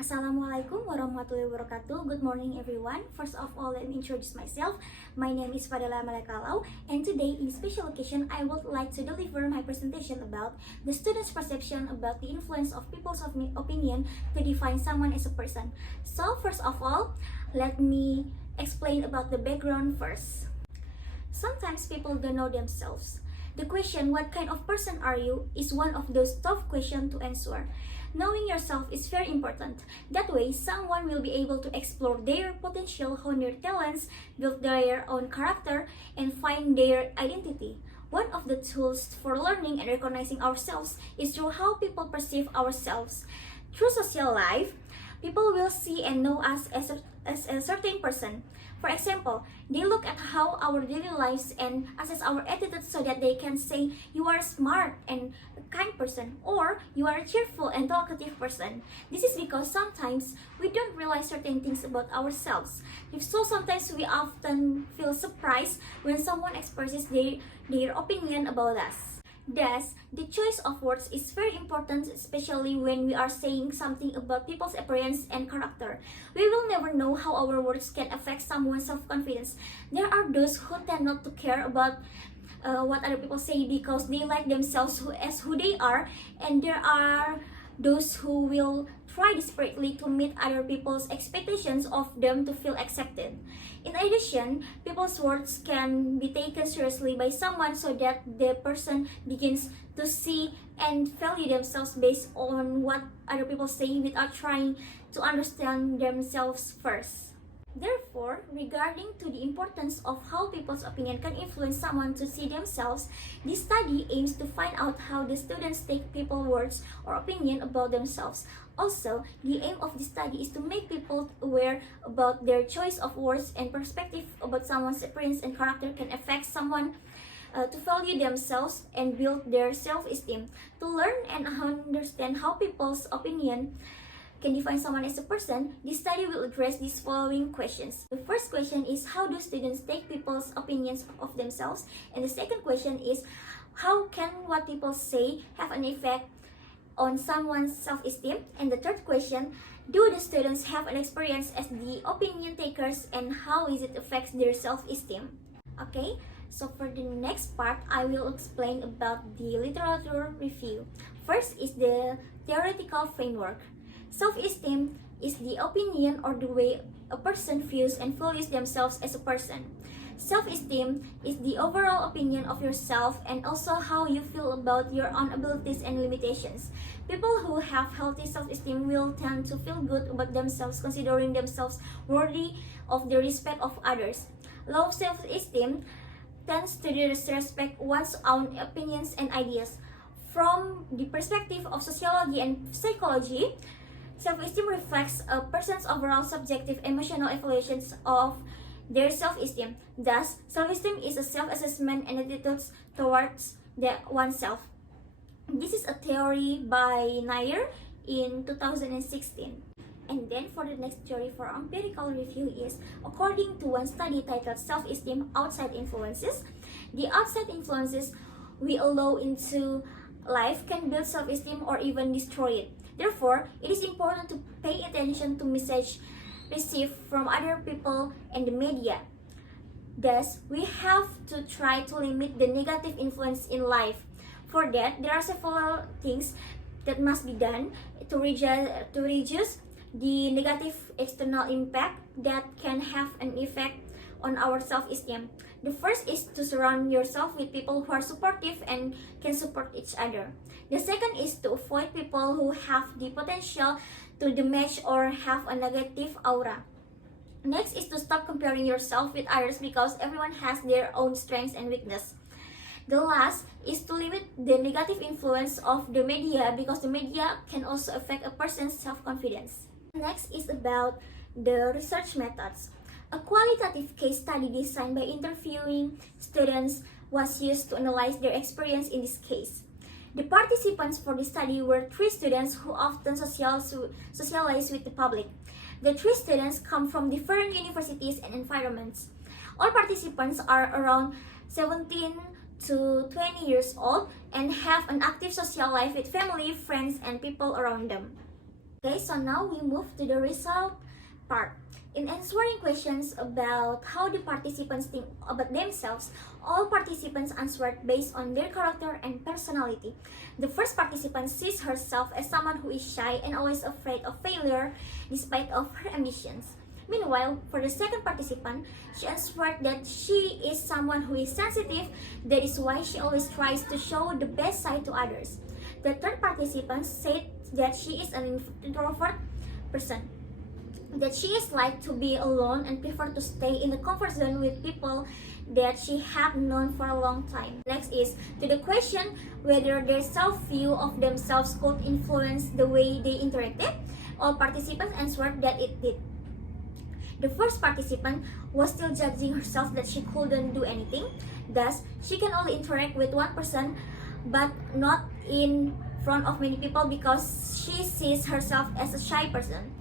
Assalamualaikum warahmatullahi wabarakatuh. Good morning everyone. First of all, let me introduce myself. My name is Fadela Malakalau, and today in special occasion I would like to deliver my presentation about the students' perception about the influence of people's opinion to define someone as a person. So first of all, let me explain about the background first. Sometimes people don't know themselves. The question, what kind of person are you, is one of those tough questions to answer. Knowing yourself is very important. That way, someone will be able to explore their potential, hone their talents, build their own character, and find their identity. One of the tools for learning and recognizing ourselves is through how people perceive ourselves. Through social life, people will see and know us as a certain person. For example, they look at how our daily lives and assess our attitude so that they can say you are smart and a kind person, or you are a cheerful and talkative person. This is because sometimes we don't realize certain things about ourselves. So sometimes we often feel surprised when someone expresses their opinion about us. Thus, the choice of words is very important, especially when we are saying something about people's appearance and character. We will never know how our words can affect someone's self-confidence. There are those who tend not to care about what other people say because they like themselves as who they are, and there are those who will try desperately to meet other people's expectations of them to feel accepted. In addition, people's words can be taken seriously by someone so that the person begins to see and value themselves based on what other people say without trying to understand themselves first. Therefore, regarding to the importance of how people's opinion can influence someone to see themselves, this study aims to find out how the students take people's words or opinion about themselves. Also, the aim of this study is to make people aware about their choice of words and perspective about someone's appearance and character can affect someone to value themselves and build their self-esteem. To learn and understand how people's opinion can define someone as a person, this study will address these following questions. The first question is, how do students take people's opinions of themselves? And the second question is, how can what people say have an effect on someone's self-esteem? And the third question, do the students have an experience as the opinion takers, and how is it affects their self-esteem? Okay, so for the next part, I will explain about the literature review. First is the theoretical framework. Self-esteem is the opinion or the way a person views and values themselves as a person. Self-esteem is the overall opinion of yourself and also how you feel about your own abilities and limitations. People who have healthy self-esteem will tend to feel good about themselves, considering themselves worthy of the respect of others. Low self-esteem tends to disrespect one's own opinions and ideas. From the perspective of sociology and psychology, self-esteem reflects a person's overall subjective emotional evaluations of their self-esteem. Thus, self-esteem is a self-assessment and attitudes towards oneself. This is a theory by Nair in 2016. And then for the next theory for empirical review is, according to one study titled Self-Esteem Outside Influences, the outside influences we allow into life can build self-esteem or even destroy it. Therefore, it is important to pay attention to messages received from other people and the media. Thus, we have to try to limit the negative influence in life. For that, there are several things that must be done to reduce the negative external impact that can have an effect on our self-esteem. The first is to surround yourself with people who are supportive and can support each other. The second is to avoid people who have the potential to damage or have a negative aura. Next is to stop comparing yourself with others because everyone has their own strengths and weakness. The last is to limit the negative influence of the media because the media can also affect a person's self-confidence. Next is about the research methods. A qualitative case study designed by interviewing students was used to analyze their experience in this case. The participants for the study were 3 students who often socialize with the public. The 3 students come from different universities and environments. All participants are around 17 to 20 years old and have an active social life with family, friends, and people around them. Okay, so now we move to the result part. In answering questions about how the participants think about themselves, all participants answered based on their character and personality. The first participant sees herself as someone who is shy and always afraid of failure despite of her ambitions. Meanwhile, for the second participant, she answered that she is someone who is sensitive, that is why she always tries to show the best side to others. The third participant said that she is an introvert person, that she is like to be alone and prefer to stay in the comfort zone with people that she have known for a long time. Next is to the question whether their self-view of themselves could influence the way they interacted. All participants answered that it did. The first participant was still judging herself that she couldn't do anything. Thus, she can only interact with one person but not in front of many people because she sees herself as a shy person.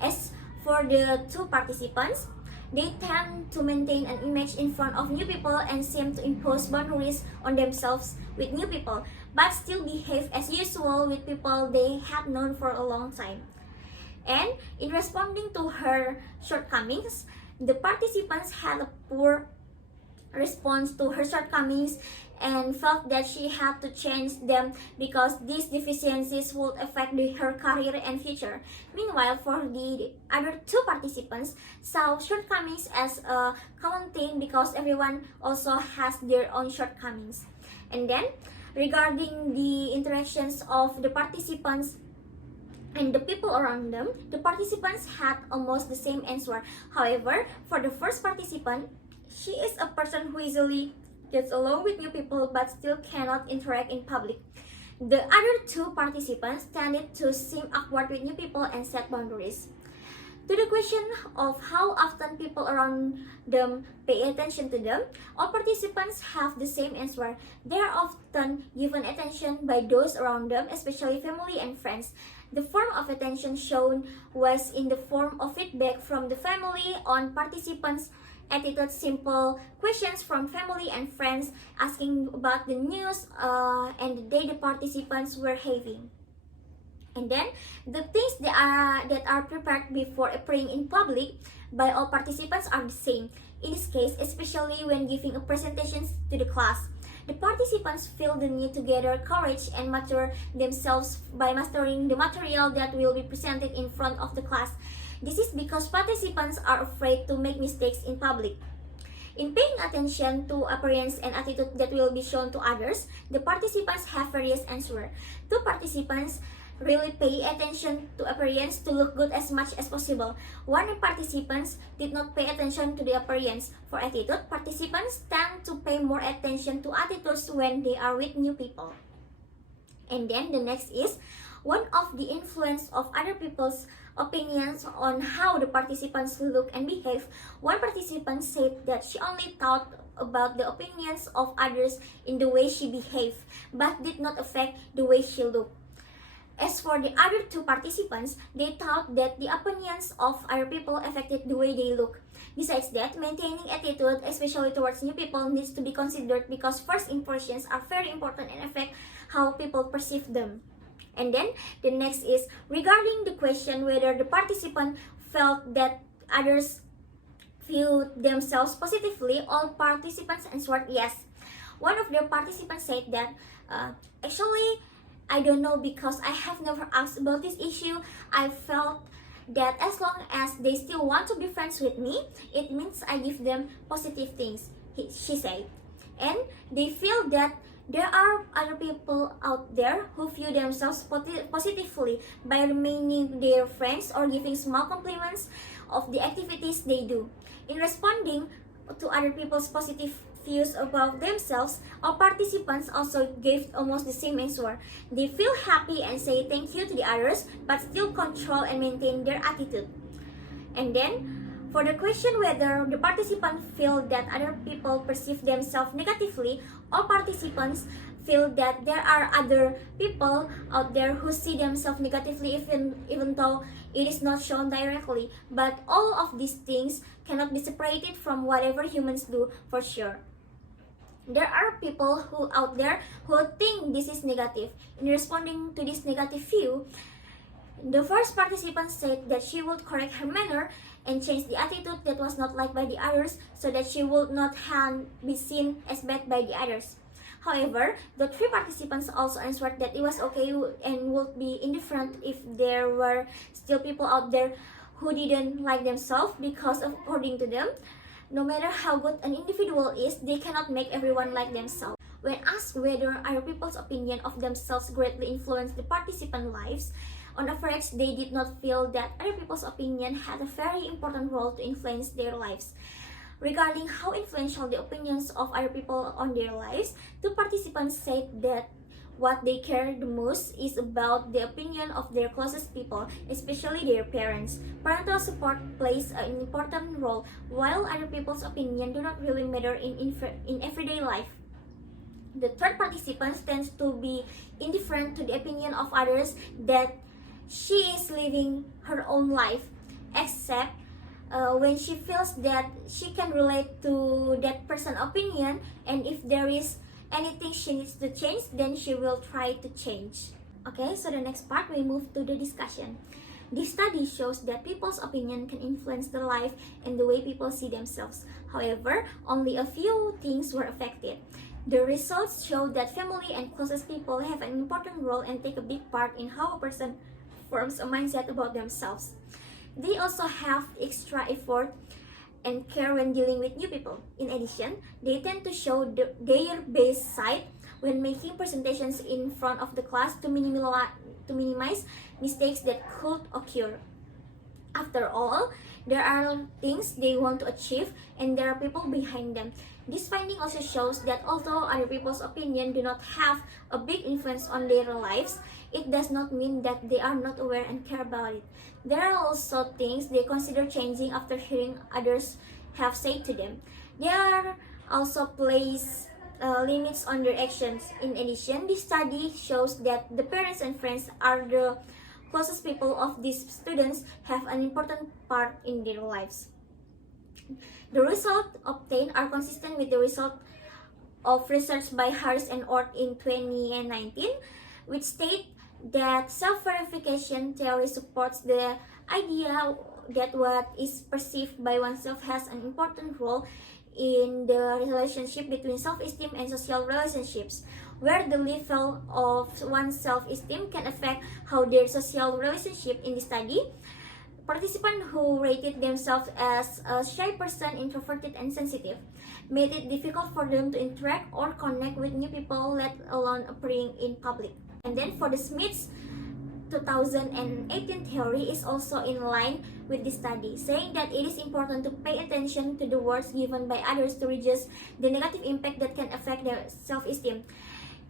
As for the two participants, they tend to maintain an image in front of new people and seem to impose boundaries on themselves with new people, but still behave as usual with people they had known for a long time. And in responding to her shortcomings, the participants had a poor response to her shortcomings and felt that she had to change them because these deficiencies would affect her career and future. Meanwhile, for the other two participants, saw shortcomings as a common thing because everyone also has their own shortcomings. And then, regarding the interactions of the participants and the people around them, the participants had almost the same answer. However, for the first participant, she is a person who easily gets along with new people but still cannot interact in public. The other two participants tended to seem awkward with new people and set boundaries. To the question of how often people around them pay attention to them, all participants have the same answer. They are often given attention by those around them, especially family and friends. The form of attention shown was in the form of feedback from the family on participants' attitude, simple questions from family and friends asking about the news and the day the participants were having. And then the things that are prepared before appearing in public by all participants are the same. In this case, especially when giving a presentation to the class, the participants feel the need to gather courage and mature themselves by mastering the material that will be presented in front of the class. This is because participants are afraid to make mistakes in public. In paying attention to appearance and attitude that will be shown to others, the participants have various answers. Two participants really pay attention to appearance to look good as much as possible. One participants did not pay attention to the appearance. For attitude, participants tend to pay more attention to attitudes when they are with new people. And then the next is one of the influence of other people's opinions on how the participants look and behave. One participant said that she only thought about the opinions of others in the way she behaved, but did not affect the way she looked. As for the other two participants, they thought that the opinions of other people affected the way they look. Besides that, maintaining attitude, especially towards new people, needs to be considered because first impressions are very important and affect how people perceive them. And then the next is regarding the question whether the participant felt that others viewed themselves positively. All participants answered yes. One of the participants said that actually I don't know because I have never asked about this issue. I felt that as long as they still want to be friends with me, it means I give them positive things, she said. And they feel that there are other people out there who view themselves positively by remaining their friends or giving small compliments of the activities they do. In responding to other people's positive views about themselves, all participants also gave almost the same answer. They feel happy and say thank you to the others, but still control and maintain their attitude. And then, for the question whether the participants feel that other people perceive themselves negatively, all participants feel that there are other people out there who see themselves negatively even though it is not shown directly. But all of these things cannot be separated from whatever humans do for sure. There are people who out there who think this is negative. In responding to this negative view, The first participant said that she would correct her manner and change the attitude that was not liked by the others so that she would not be seen as bad by the others. However, the three participants also answered that it was okay and would be indifferent if there were still people out there who didn't like themselves because of, according to them, no matter how good an individual is, they cannot make everyone like themselves. When asked whether other people's opinion of themselves greatly influenced the participant lives, on average, they did not feel that other people's opinion had a very important role to influence their lives. Regarding how influential the opinions of other people on their lives, the participants said that what they care the most is about the opinion of their closest people, especially their parents. Parental support plays an important role, while other people's opinion do not really matter in everyday life. The third participant tends to be indifferent to the opinion of others that she is living her own life, except when she feels that she can relate to that person's opinion, and if there is anything she needs to change, then she will try to change. Okay, so the next part we move to the discussion. This study shows that people's opinion can influence the life and the way people see themselves. However, only a few things were affected. The results show that family and closest people have an important role and take a big part in how a person forms a mindset about themselves. They also have extra effort and care when dealing with new people. In addition, they tend to show their best side when making presentations in front of the class to minimize mistakes that could occur. After all, there are things they want to achieve and there are people behind them. This finding also shows that although other people's opinion do not have a big influence on their lives, it does not mean that they are not aware and care about it. There are also things they consider changing after hearing others have said to them. There are also place limits on their actions. In addition, this study shows that the parents and friends are the closest people of these students have an important part in their lives. The results obtained are consistent with the result of research by Harris and Ort in 2019, which state that self-verification theory supports the idea that what is perceived by oneself has an important role in the relationship between self-esteem and social relationships, where the level of one's self-esteem can affect how their social relationship. In the study, participants who rated themselves as a shy person, introverted, and sensitive made it difficult for them to interact or connect with new people, let alone appearing in public. And then for the Smith's 2018 theory is also in line with this study, saying that it is important to pay attention to the words given by others to reduce the negative impact that can affect their self-esteem.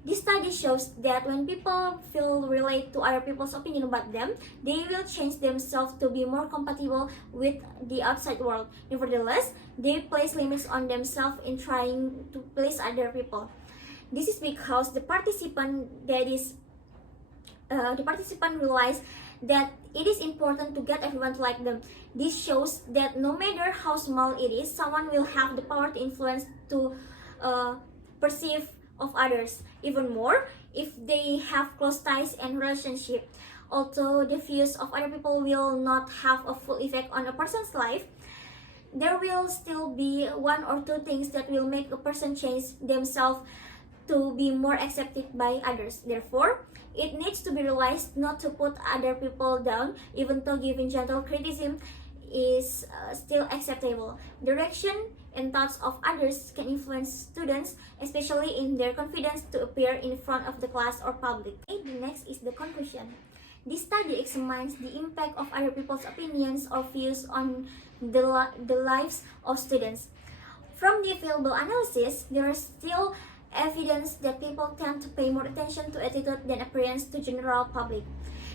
This study shows that when people feel relate to other people's opinion about them, they will change themselves to be more compatible with the outside world. Nevertheless, they place limits on themselves in trying to please other people. This is because the participant realized that it is important to get everyone to like them. This shows that no matter how small it is, someone will have the power to influence to perceive of others. Even more, if they have close ties and relationship. Although the views of other people will not have a full effect on a person's life, there will still be one or two things that will make a person change themselves to be more accepted by others. Therefore, it needs to be realized not to put other people down, even though giving gentle criticism is still acceptable. Direction and thoughts of others can influence students, especially in their confidence to appear in front of the class or public. The next is the conclusion. This study examines the impact of other people's opinions or views on the lives of students. From the available analysis, there is still evidence that people tend to pay more attention to attitude than appearance to general public.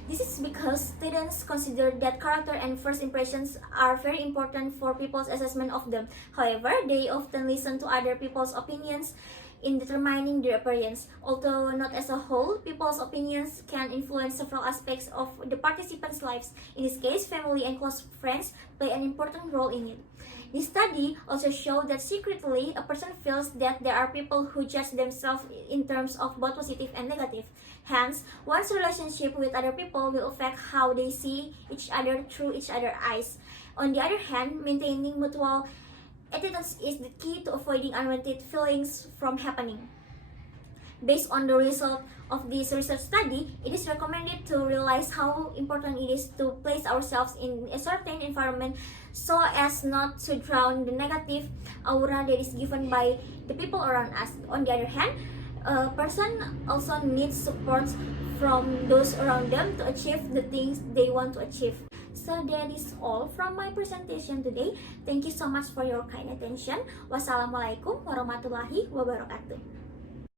This is because students consider that character and first impressions are very important for people's assessment of them. However, they often listen to other people's opinions in determining their appearance. Although not as a whole, people's opinions can influence several aspects of the participants' lives. In this case, family and close friends play an important role in it. This study also showed that secretly a person feels that there are people who judge themselves in terms of both positive and negative. Hence, one's relationship with other people will affect how they see each other through each other's eyes. On the other hand, maintaining mutual attitudes is the key to avoiding unwanted feelings from happening. Based on the result of this research study, it is recommended to realize how important it is to place ourselves in a certain environment so as not to drown the negative aura that is given by the people around us. On the other hand, a person also needs support from those around them to achieve the things they want to achieve. So that is all from my presentation today. Thank you so much for your kind attention. Wassalamualaikum warahmatullahi wabarakatuh.